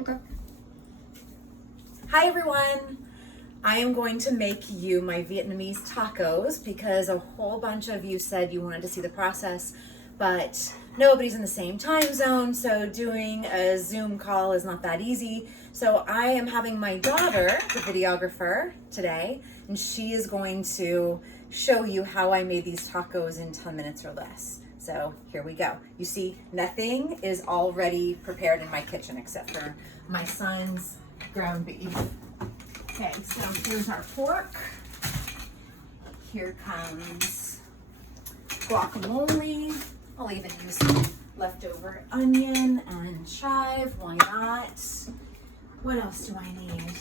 Okay. Hi everyone! I am going to make you my Vietnamese tacos because a whole bunch of you said you wanted to see the process, but nobody's in the same time zone, so doing a Zoom call is not that easy. So I am having my daughter, the videographer, today, and she is going to show you how I made these tacos in 10 minutes or less. So here we go. You see, nothing is already prepared in my kitchen except for my son's ground beef. Okay, so here's our pork. Here comes guacamole. I'll even use some leftover onion and chive, why not? What else do I need?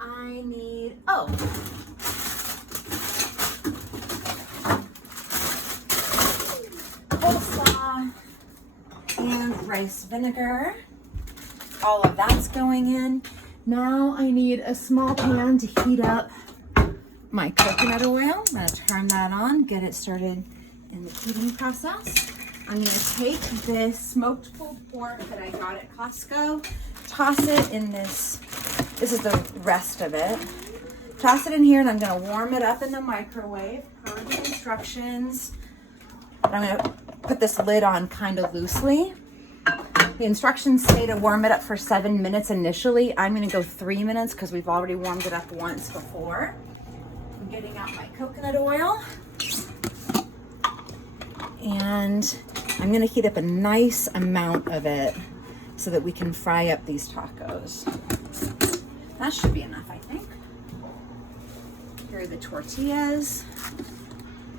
I need, coleslaw and rice vinegar. All of that's going in. Now I need a small pan to heat up my coconut oil. I'm gonna turn that on, get it started in the heating process. I'm gonna take this smoked pulled pork that I got at Costco, toss it in this is the rest of it. Toss it in here and I'm gonna warm it up in the microwave per the instructions. I'm gonna put this lid on kind of loosely. The instructions say to warm it up for 7 minutes initially. I'm gonna go 3 minutes because we've already warmed it up once before. I'm getting out my coconut oil. And I'm gonna heat up a nice amount of it so that we can fry up these tacos. That should be enough, I think. Here are the tortillas.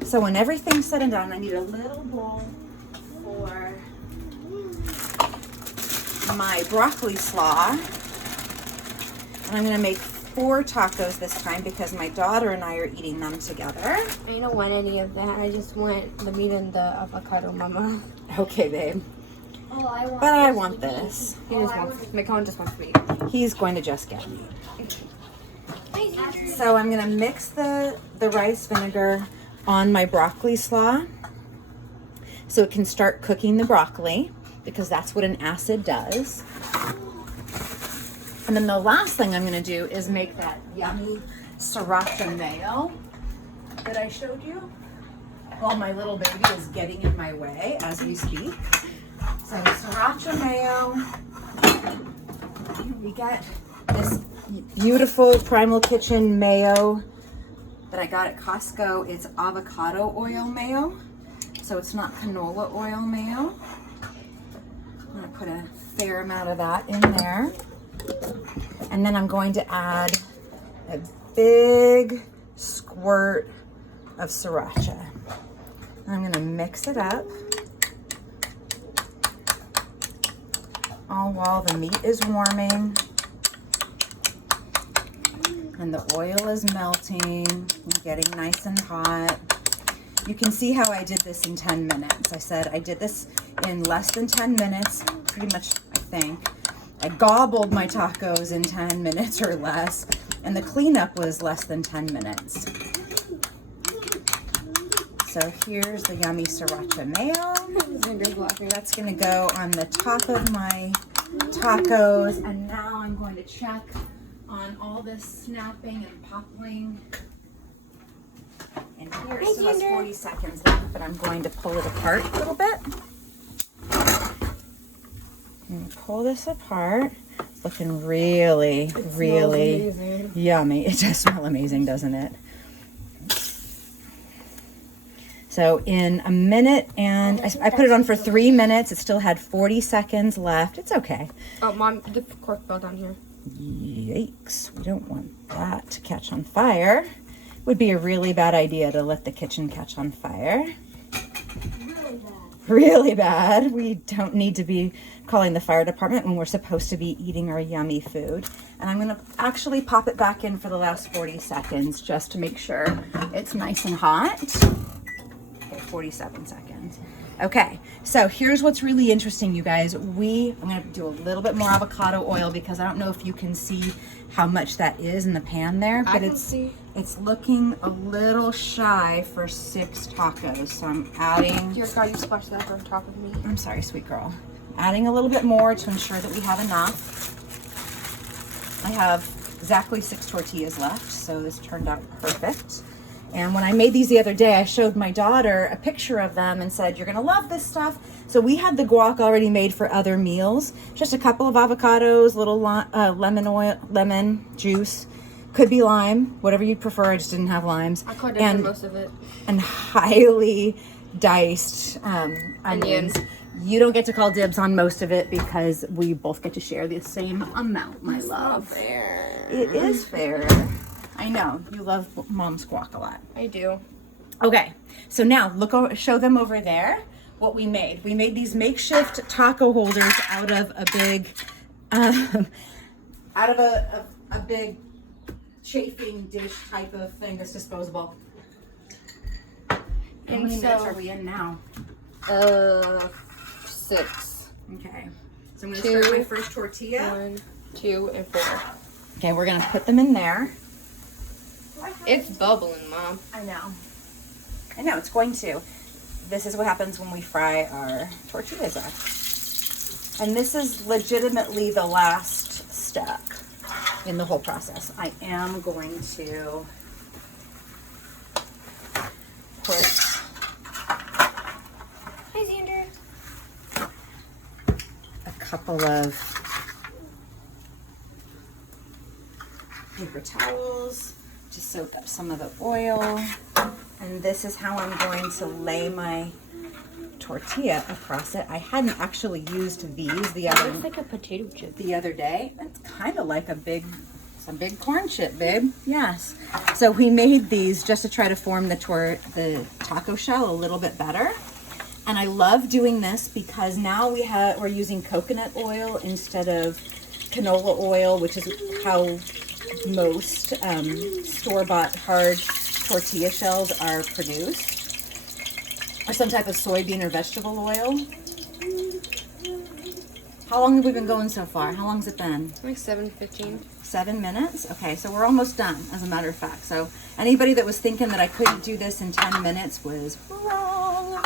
So when everything's said and done, I need a little bowl for my broccoli slaw. And I'm gonna make 4 tacos this time because my daughter and I are eating them together. I don't want any of that. I just want the meat and the avocado, Mama. Okay, babe. Oh, I want this. McCon just wants meat. He's going to just get meat. So I'm gonna mix the rice vinegar on my broccoli slaw so it can start cooking the broccoli, because that's what an acid does. And then the last thing I'm gonna do is make that yummy sriracha mayo that I showed you while my little baby is getting in my way as we speak. So sriracha mayo, we get this beautiful Primal Kitchen mayo that I got at Costco. It's avocado oil mayo, so it's not canola oil mayo. I'm gonna put a fair amount of that in there. And then I'm going to add a big squirt of sriracha. And I'm gonna mix it up all while the meat is warming and the oil is melting and getting nice and hot. You can see how I did this in 10 minutes. I said I did this in less than 10 minutes, pretty much, I think. I gobbled my tacos in 10 minutes or less, and the cleanup was less than 10 minutes. So here's the yummy sriracha mayo. That's gonna go on the top of my tacos, and now I'm going to check on all this snapping and popping. And here it still has 40 seconds left, but I'm going to pull it apart a little bit. I'm gonna pull this apart. It's looking really, really yummy. It does smell amazing, doesn't it? So in a minute, and I put it on for 3 minutes. It still had 40 seconds left. It's okay. Oh, Mom, the cork fell down here. Yikes, we don't want that to catch on fire. It would be a really bad idea to let the kitchen catch on fire. Really bad. Really bad. We don't need to be calling the fire department when we're supposed to be eating our yummy food. And I'm gonna actually pop it back in for the last 40 seconds just to make sure it's nice and hot. Okay, 47 seconds. Okay, so here's what's really interesting, you guys. I'm gonna do a little bit more avocado oil because I don't know if you can see how much that is in the pan there, but it's looking a little shy for 6 tacos. So I'm adding. Dear God, you splashed that on top of me. I'm sorry, sweet girl. Adding a little bit more to ensure that we have enough. I have exactly 6 tortillas left, so this turned out perfect. And when I made these the other day, I showed my daughter a picture of them and said, you're gonna love this stuff. So we had the guac already made for other meals. Just a couple of avocados, little lemon juice, could be lime, whatever you'd prefer. I just didn't have limes. I caught it for most of it. And highly diced onions. You don't get to call dibs on most of it because we both get to share the same amount, my love. Not fair. It is fair. I know you love mom's guac a lot. I do. Okay, so now show them over there what we made. We made these makeshift taco holders out of a big, a big chafing dish type of thing that's disposable. How many minutes are we in now? 6. Okay, so I'm gonna start my first tortilla. 1, 2, and 4. Okay, we're gonna put them in there. It's bubbling, Mom. I know, it's going to. This is what happens when we fry our tortillas up. And this is legitimately the last step in the whole process. I am going to put Hi, Xander. a couple of paper towels to soak up some of the oil. And this is how I'm going to lay my tortilla across it. I hadn't actually used these the other Looks like a potato chip. the other day. It's kind of like some big corn chip, babe. Yes. So we made these just to try to form the taco shell a little bit better. And I love doing this because now we're using coconut oil instead of canola oil, which is how most store-bought hard tortilla shells are produced, or some type of soybean or vegetable oil. How long have we been going so far? How long's it been? Like 7:15. 7 minutes? Okay, so we're almost done, as a matter of fact. So anybody that was thinking that I couldn't do this in 10 minutes was wrong.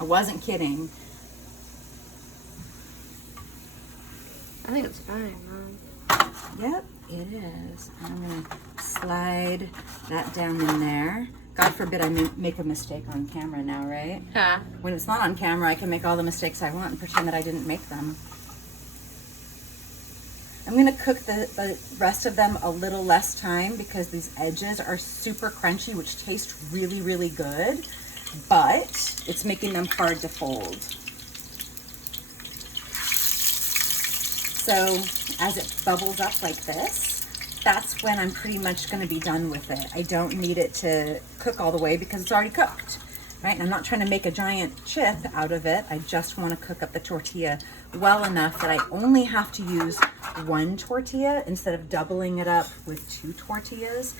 I wasn't kidding. I think it's fine, Mom. Yep, it is. I'm gonna slide that down in there. God forbid I make a mistake on camera now, right? Yeah. When it's not on camera, I can make all the mistakes I want and pretend that I didn't make them. I'm gonna cook the rest of them a little less time because these edges are super crunchy, which taste really, really good, but it's making them hard to fold. So as it bubbles up like this, that's when I'm pretty much going to be done with it. I don't need it to cook all the way because it's already cooked, right? And I'm not trying to make a giant chip out of it. I just want to cook up the tortilla well enough that I only have to use 1 tortilla instead of doubling it up with 2 tortillas,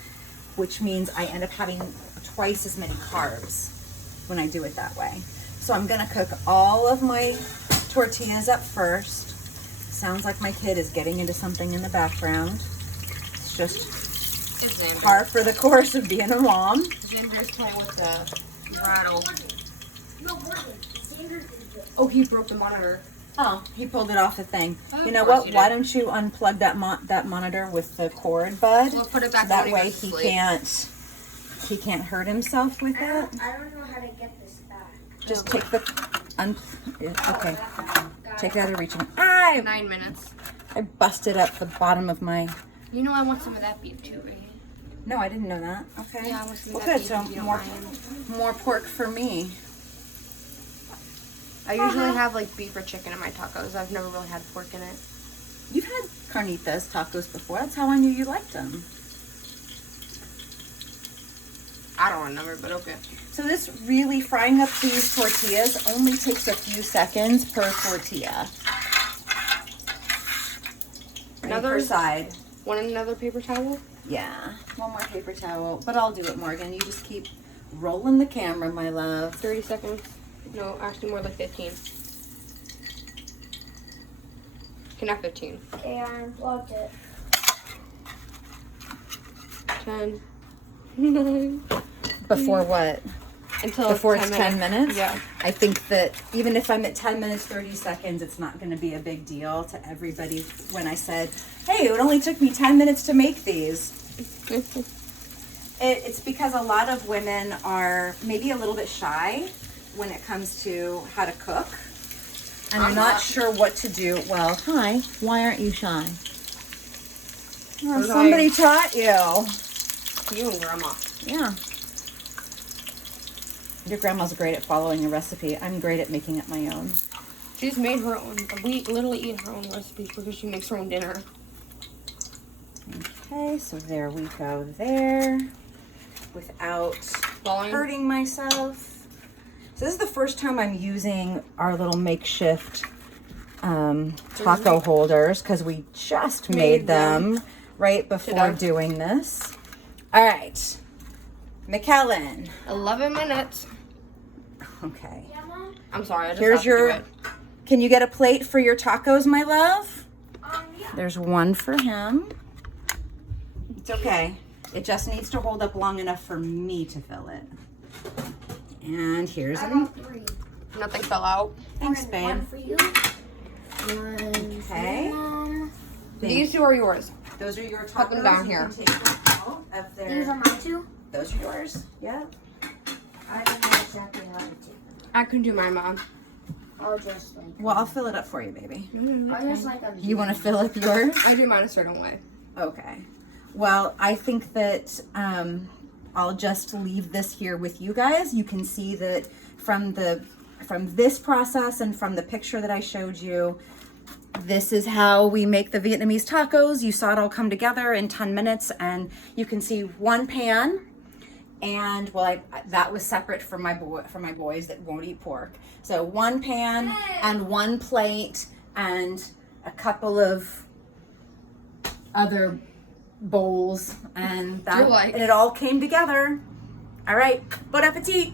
which means I end up having twice as many carbs when I do it that way. So I'm going to cook all of my tortillas up first. Sounds like my kid is getting into something in the background. It's just par for the course of being a mom. Xander's playing with the rattle. Oh, He broke the monitor. Oh, he pulled it off the thing. Oh, You know of course what? you Why did. don't you unplug that monitor with the cord, bud? We'll put it back so that when he way goes to he sleep. can't hurt himself with it. I don't know how to get this back. Just take the okay. Take it out of reaching. I 9 minutes. busted up the bottom of my. You know I want some of that beef too, right? No, I didn't know that. Okay. Yeah, I want some Well, of that good. beef So if you don't more pork for me. I usually have like beef or chicken in my tacos. I've never really had pork in it. You've had carnitas tacos before. That's how I knew you liked them. I don't remember, but okay. So this really frying up these tortillas only takes a few seconds per tortilla. Per side. Want another paper towel? Yeah, 1 more paper towel, but I'll do it, Morgan. You just keep rolling the camera, my love. 30 seconds. No, actually more like 15. Okay, not 15. Okay, I unplugged it. 10. 9. Before what? Until before it's 10 minutes. Yeah. I think that even if I'm at 10 minutes, 30 seconds, it's not going to be a big deal to everybody when I said, hey, it only took me 10 minutes to make these. It's because a lot of women are maybe a little bit shy when it comes to how to cook. And I'm not sure what to do. Well, hi, why aren't you shy? Well, somebody taught you. You and Grandma. Yeah. Your grandma's great at following a recipe. I'm great at making it my own. She's made her own. We literally eat her own recipes because she makes her own dinner. Okay, so there we go there. Without hurting myself. So this is the first time I'm using our little makeshift taco holders because we just made them right before doing this. All right, McKellen. 11 minutes. Okay. I'm sorry. I just Here's have to do your. it. Can you get a plate for your tacos, my love? Yeah. There's one for him. It's okay. It just needs to hold up long enough for me to fill it. And here's I a. got 3. Nothing fell out. Thanks, babe. One for you. One for Okay. Mom. These two are yours. Those are your tacos. Put them down You here. can take them out of their. These are mine too. Those are yours. Yeah. I don't know exactly how to do them. I can do my mom. I'll just like. Well, I'll fill it up for you, baby. I'll just like. You want to fill up yours? I do mine a certain way. Okay. Well, I think that I'll just leave this here with you guys. You can see that from this process and from the picture that I showed you, this is how we make the Vietnamese tacos. You saw it all come together in 10 minutes, and you can see one pan. And well, that was separate from my boys that won't eat pork. So one pan and one plate and a couple of other bowls, and that, and it all came together. All right, bon appetit.